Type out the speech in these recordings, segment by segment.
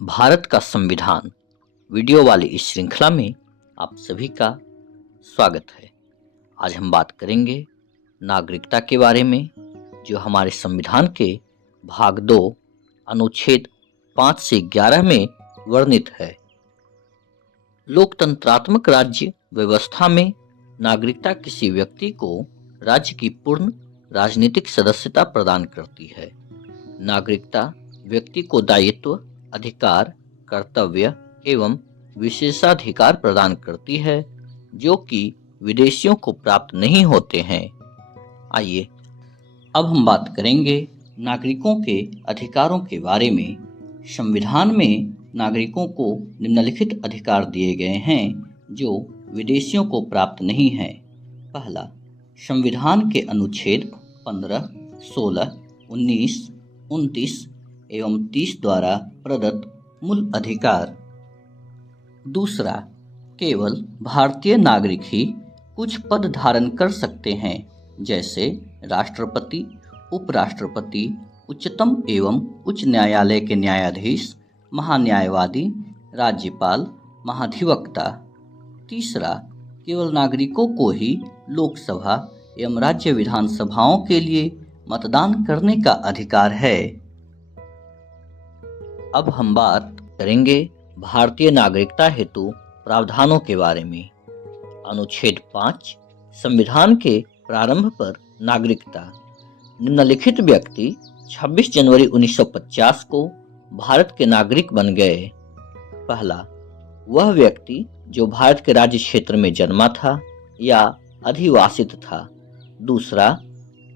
भारत का संविधान वीडियो वाली इस श्रृंखला में आप सभी का स्वागत है। आज हम बात करेंगे नागरिकता के बारे में, जो हमारे संविधान के भाग 2 अनुच्छेद 5 से 11 में वर्णित है। लोकतंत्रात्मक राज्य व्यवस्था में नागरिकता किसी व्यक्ति को राज्य की पूर्ण राजनीतिक सदस्यता प्रदान करती है। नागरिकता व्यक्ति को दायित्व, अधिकार, कर्तव्य एवं विशेषाधिकार प्रदान करती है जो कि विदेशियों को प्राप्त नहीं होते हैं। आइए अब हम बात करेंगे नागरिकों के अधिकारों के बारे में। संविधान में नागरिकों को निम्नलिखित अधिकार दिए गए हैं जो विदेशियों को प्राप्त नहीं हैं। पहला, संविधान के अनुच्छेद 15, 16, 19, 29 एवं 30 द्वारा प्रदत्त मूल अधिकार। दूसरा, केवल भारतीय नागरिक ही कुछ पद धारण कर सकते हैं, जैसे राष्ट्रपति, उपराष्ट्रपति, उच्चतम एवं उच्च न्यायालय के न्यायाधीश, महान्यायवादी, राज्यपाल, महाधिवक्ता। तीसरा, केवल नागरिकों को ही लोकसभा एवं राज्य विधानसभाओं के लिए मतदान करने का अधिकार है। अब हम बात करेंगे भारतीय नागरिकता हेतु प्रावधानों के बारे में। अनुच्छेद 5 संविधान के प्रारंभ पर नागरिकता। निम्नलिखित व्यक्ति 26 जनवरी 1950 को भारत के नागरिक बन गए। पहला, वह व्यक्ति जो भारत के राज्य क्षेत्र में जन्मा था या अधिवासित था। दूसरा,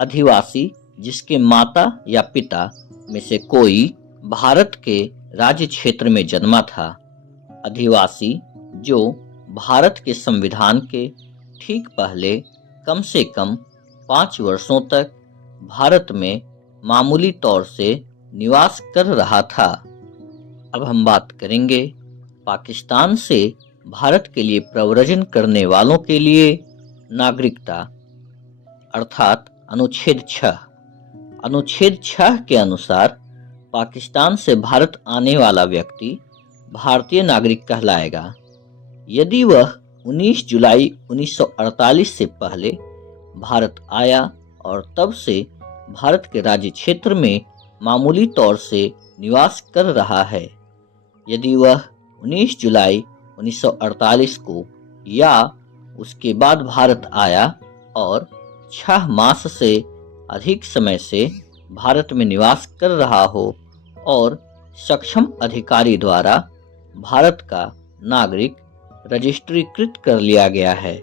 अधिवासी जिसके माता या पिता में से कोई भारत के राज्य क्षेत्र में जन्मा था। अधिवासी जो भारत के संविधान के ठीक पहले कम से कम 5 वर्षों तक भारत में मामूली तौर से निवास कर रहा था। अब हम बात करेंगे पाकिस्तान से भारत के लिए प्रव्रजन करने वालों के लिए नागरिकता, अर्थात अनुच्छेद 6। अनुच्छेद 6 के अनुसार पाकिस्तान से भारत आने वाला व्यक्ति भारतीय नागरिक कहलाएगा यदि वह 19 जुलाई 1948 से पहले भारत आया और तब से भारत के राज्य क्षेत्र में मामूली तौर से निवास कर रहा है। यदि वह 19 जुलाई 1948 को या उसके बाद भारत आया और 6 मास से अधिक समय से भारत में निवास कर रहा हो और सक्षम अधिकारी द्वारा भारत का नागरिक रजिस्ट्रीकृत कर लिया गया है।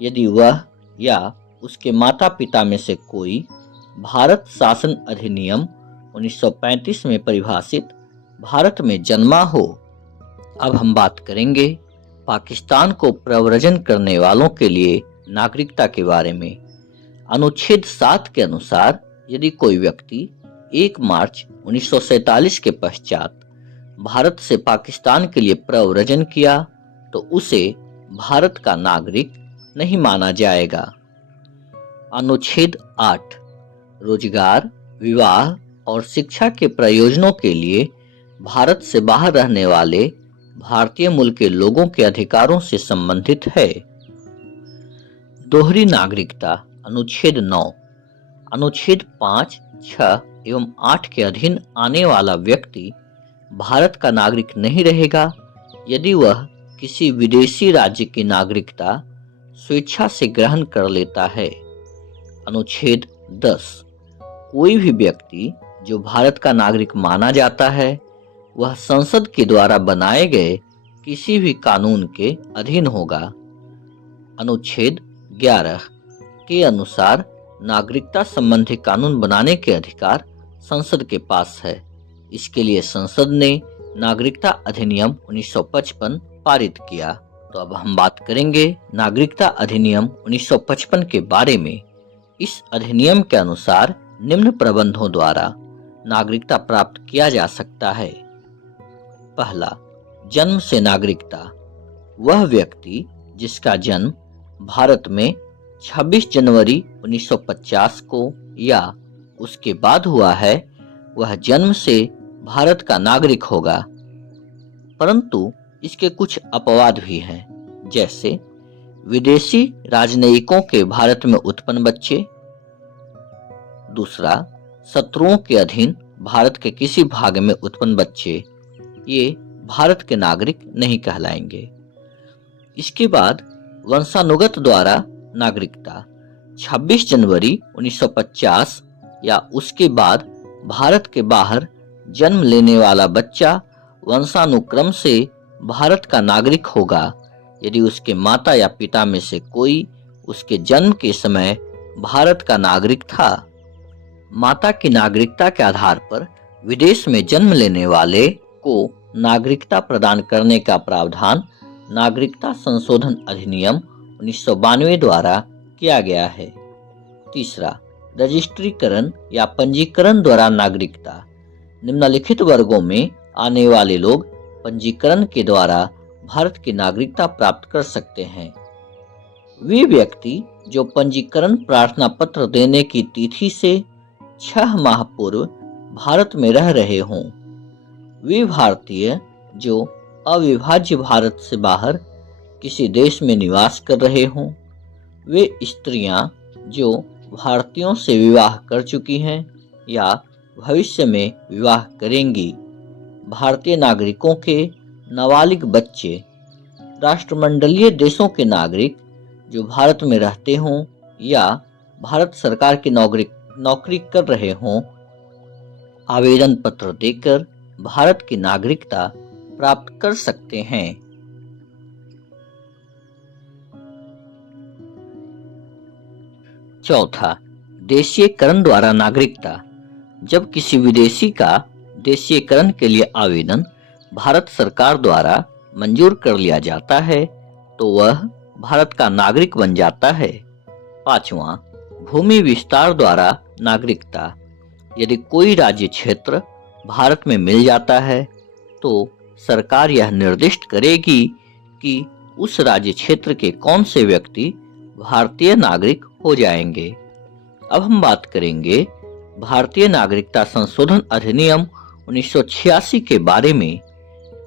यदि वह या उसके माता पिता में से कोई भारत शासन अधिनियम 1935 में परिभाषित भारत में जन्मा हो। अब हम बात करेंगे पाकिस्तान को प्रव्रजन करने वालों के लिए नागरिकता के बारे में। अनुच्छेद 7 के अनुसार यदि कोई व्यक्ति 1 मार्च 1947 के पश्चात भारत से पाकिस्तान के लिए प्रव्रजन किया तो उसे भारत का नागरिक नहीं माना जाएगा। अनुच्छेद 8 रोजगार, विवाह और शिक्षा के प्रयोजनों के लिए भारत से बाहर रहने वाले भारतीय मूल के लोगों के अधिकारों से संबंधित है। दोहरी नागरिकता। अनुच्छेद 9 अनुच्छेद 5, 6 एवं 8 के अधीन आने वाला व्यक्ति भारत का नागरिक नहीं रहेगा यदि वह किसी विदेशी राज्य की नागरिकता स्वेच्छा से ग्रहण कर लेता है। अनुच्छेद 10 कोई भी व्यक्ति जो भारत का नागरिक माना जाता है वह संसद के द्वारा बनाए गए किसी भी कानून के अधीन होगा। अनुच्छेद 11 के अनुसार नागरिकता संबंधी कानून बनाने के अधिकार संसद के पास है। इसके लिए संसद ने नागरिकता अधिनियम 1955 पारित किया। तो अब हम बात करेंगे नागरिकता अधिनियम 1955 के बारे में। इस अधिनियम के अनुसार निम्न प्रबंधों द्वारा नागरिकता प्राप्त किया जा सकता है। पहला, जन्म से नागरिकता। वह व्यक्ति जिसका जन्म भारत में 26 जनवरी 1950 को या उसके बाद हुआ है वह जन्म से भारत का नागरिक होगा परंतु इसके कुछ अपवाद भी हैं, जैसे विदेशी राजनयिकों के भारत में उत्पन्न बच्चे। दूसरा, शत्रुओं के अधीन भारत के किसी भाग में उत्पन्न बच्चे, ये भारत के नागरिक नहीं कहलाएंगे। इसके बाद वंशानुगत द्वारा नागरिकता। 26 जनवरी 1950 या उसके बाद भारत के बाहर जन्म लेने वाला बच्चा वंशानुक्रम से भारत का नागरिक होगा यदि उसके माता या पिता में से कोई उसके जन्म के समय भारत का नागरिक था। माता की नागरिकता के आधार पर विदेश में जन्म लेने वाले को नागरिकता प्रदान करने का प्रावधान नागरिकता संशोधन अधिनियम 1992 द्वारा किया गया है। तीसरा, रजिस्ट्रीकरण या पंजीकरण द्वारा नागरिकता। निम्नलिखित वर्गों में आने वाले लोग पंजीकरण के द्वारा भारत की नागरिकता प्राप्त कर सकते हैं। वे व्यक्ति जो पंजीकरण प्रार्थना पत्र देने की तिथि से 6 माह पूर्व भारत में रह रहे हों। वे भारतीय जो अविभाज्य भारत से बाहर किसी देश में निवास कर रहे हों। वे स्त्रियां जो भारतीयों से विवाह कर चुकी हैं या भविष्य में विवाह करेंगी। भारतीय नागरिकों के नाबालिग बच्चे। राष्ट्रमंडलीय देशों के नागरिक जो भारत में रहते हों या भारत सरकार की नौकरी कर रहे हों, आवेदन पत्र देकर भारत की नागरिकता प्राप्त कर सकते हैं। चौथा, देशीयकरण द्वारा नागरिकता। जब किसी विदेशी का देशीयकरण के लिए आवेदन भारत सरकार द्वारा मंजूर कर लिया जाता है तो वह भारत का नागरिक बन जाता है। पांचवा, भूमि विस्तार द्वारा नागरिकता। यदि कोई राज्य क्षेत्र भारत में मिल जाता है तो सरकार यह निर्दिष्ट करेगी कि उस राज्य क्षेत्र के कौन से व्यक्ति भारतीय नागरिक हो जाएंगे। अब हम बात करेंगे भारतीय नागरिकता संशोधन अधिनियम 1986 के बारे में।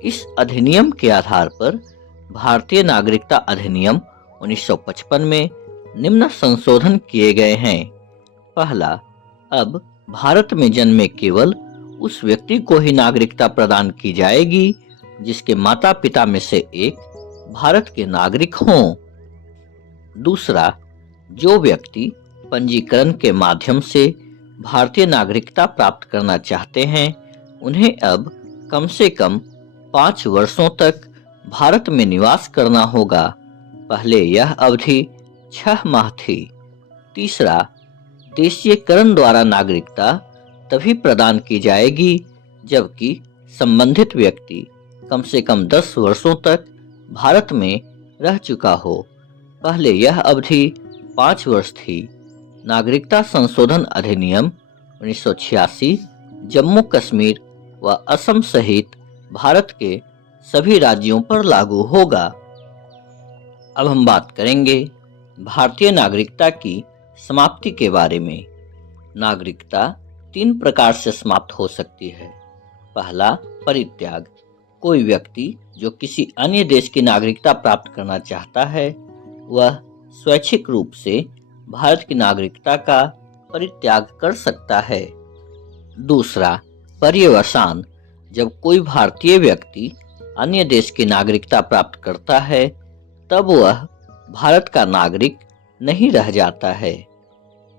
इस अधिनियम के आधार पर भारतीय नागरिकता अधिनियम 1955 में निम्न संशोधन किए गए हैं। पहला, अब भारत में जन्मे केवल उस व्यक्ति को ही नागरिकता प्रदान की जाएगी जिसके माता पिता में से एक भारत के नागरिक हों। दूसरा, जो व्यक्ति पंजीकरण के माध्यम से भारतीय नागरिकता प्राप्त करना चाहते हैं उन्हें अब कम से कम 5 वर्षों तक भारत में निवास करना होगा। पहले यह अवधि 6 माह थी। तीसरा, देशीयकरण द्वारा नागरिकता तभी प्रदान की जाएगी जबकि संबंधित व्यक्ति कम से कम 10 वर्षों तक भारत में रह चुका हो। पहले यह अवधि 5 वर्ष थी। नागरिकता संशोधन अधिनियम 1986 जम्मू कश्मीर व असम सहित भारत के सभी राज्यों पर लागू होगा। अब हम बात करेंगे भारतीय नागरिकता की समाप्ति के बारे में। नागरिकता 3 प्रकार से समाप्त हो सकती है। पहला, परित्याग। कोई व्यक्ति जो किसी अन्य देश की नागरिकता प्राप्त करना चाहता है वह स्वैच्छिक रूप से भारत की नागरिकता का परित्याग कर सकता है। दूसरा, पर्यवसान। जब कोई भारतीय व्यक्ति अन्य देश की नागरिकता प्राप्त करता है तब वह भारत का नागरिक नहीं रह जाता है।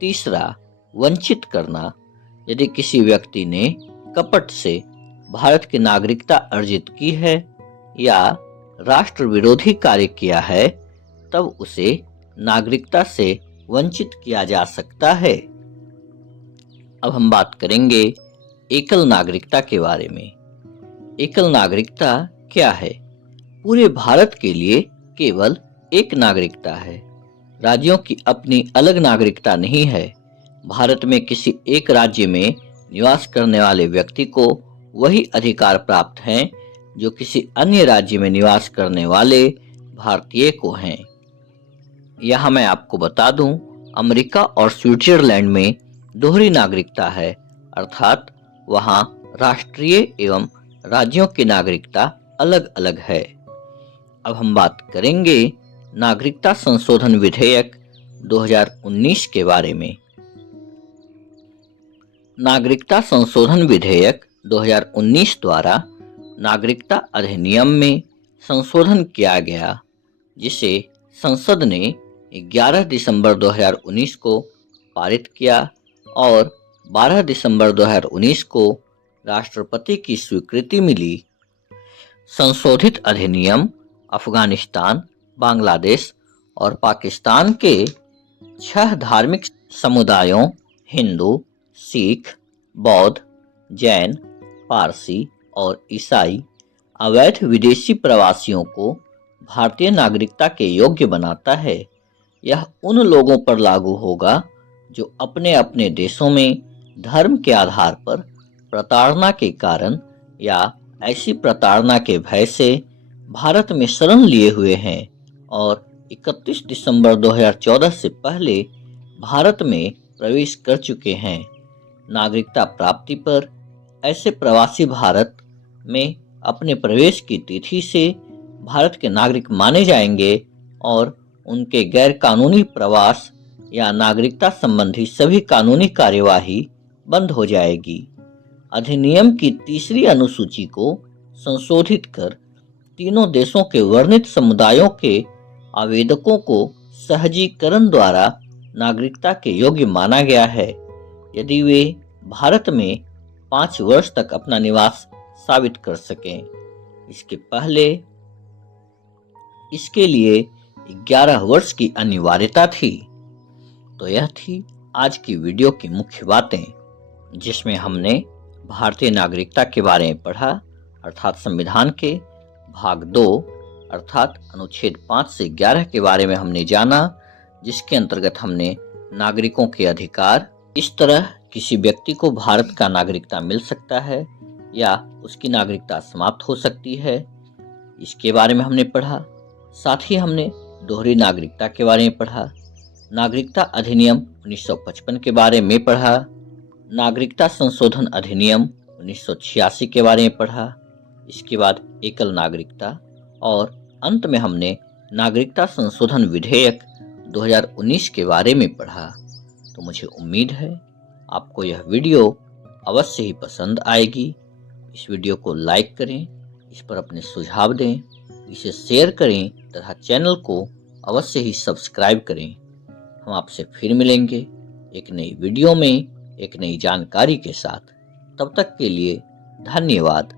तीसरा, वंचित करना। यदि किसी व्यक्ति ने कपट से भारत की नागरिकता अर्जित की है या राष्ट्र विरोधी कार्य किया है तब उसे नागरिकता से वंचित किया जा सकता है। अब हम बात करेंगे एकल नागरिकता के बारे में। एकल नागरिकता क्या है? पूरे भारत के लिए केवल एक नागरिकता है। राज्यों की अपनी अलग नागरिकता नहीं है। भारत में किसी एक राज्य में निवास करने वाले व्यक्ति को वही अधिकार प्राप्त हैं जो किसी अन्य राज्य में निवास करने वाले भारतीय को हैं। यहाँ मैं आपको बता दूं, अमेरिका और स्विट्जरलैंड में दोहरी नागरिकता है, अर्थात वहाँ राष्ट्रीय एवं राज्यों की नागरिकता अलग अलग है। अब हम बात करेंगे नागरिकता संशोधन विधेयक 2019 के बारे में। नागरिकता संशोधन विधेयक 2019 द्वारा नागरिकता अधिनियम में संशोधन किया गया, जिसे संसद ने 11 दिसंबर 2019 को पारित किया और 12 दिसंबर 2019 को राष्ट्रपति की स्वीकृति मिली। संशोधित अधिनियम अफगानिस्तान, बांग्लादेश और पाकिस्तान के 6 धार्मिक समुदायों हिंदू, सिख, बौद्ध, जैन, पारसी और ईसाई अवैध विदेशी प्रवासियों को भारतीय नागरिकता के योग्य बनाता है। यह उन लोगों पर लागू होगा जो अपने अपने देशों में धर्म के आधार पर प्रताड़ना के कारण या ऐसी प्रताड़ना के भय से भारत में शरण लिए हुए हैं और 31 दिसंबर 2014 से पहले भारत में प्रवेश कर चुके हैं। नागरिकता प्राप्ति पर ऐसे प्रवासी भारत में अपने प्रवेश की तिथि से भारत के नागरिक माने जाएंगे और उनके गैर कानूनी प्रवास या नागरिकता संबंधी सभी कानूनी कार्यवाही बंद हो जाएगी। अधिनियम की तीसरी अनुसूची को संशोधित कर तीनों देशों के वर्णित समुदायों के आवेदकों को सहजीकरण द्वारा नागरिकता के योग्य माना गया है, यदि वे भारत में 5 वर्ष तक अपना निवास साबित कर सकें। इसके पहले इसके लिए 11 वर्ष की अनिवार्यता थी। तो यह थी आज की वीडियो की मुख्य बातें, जिसमें हमने भारतीय नागरिकता के बारे में पढ़ा, अर्थात संविधान के भाग 2 अर्थात अनुच्छेद 5 से 11 के बारे में हमने जाना, जिसके अंतर्गत हमने नागरिकों के अधिकार, इस तरह किसी व्यक्ति को भारत का नागरिकता मिल सकता है या उसकी नागरिकता समाप्त हो सकती है, इसके बारे में हमने पढ़ा। साथ ही हमने दोहरी नागरिकता के बारे में पढ़ा, नागरिकता अधिनियम 1955 के बारे में पढ़ा, नागरिकता संशोधन अधिनियम 1986 के बारे में पढ़ा, इसके बाद एकल नागरिकता और अंत में हमने नागरिकता संशोधन विधेयक 2019 के बारे में पढ़ा। तो मुझे उम्मीद है आपको यह वीडियो अवश्य ही पसंद आएगी। इस वीडियो को लाइक करें, इस पर अपने सुझाव दें, इसे शेयर करें तथा चैनल को अवश्य ही सब्सक्राइब करें। हम आपसे फिर मिलेंगे एक नई वीडियो में एक नई जानकारी के साथ। तब तक के लिए धन्यवाद।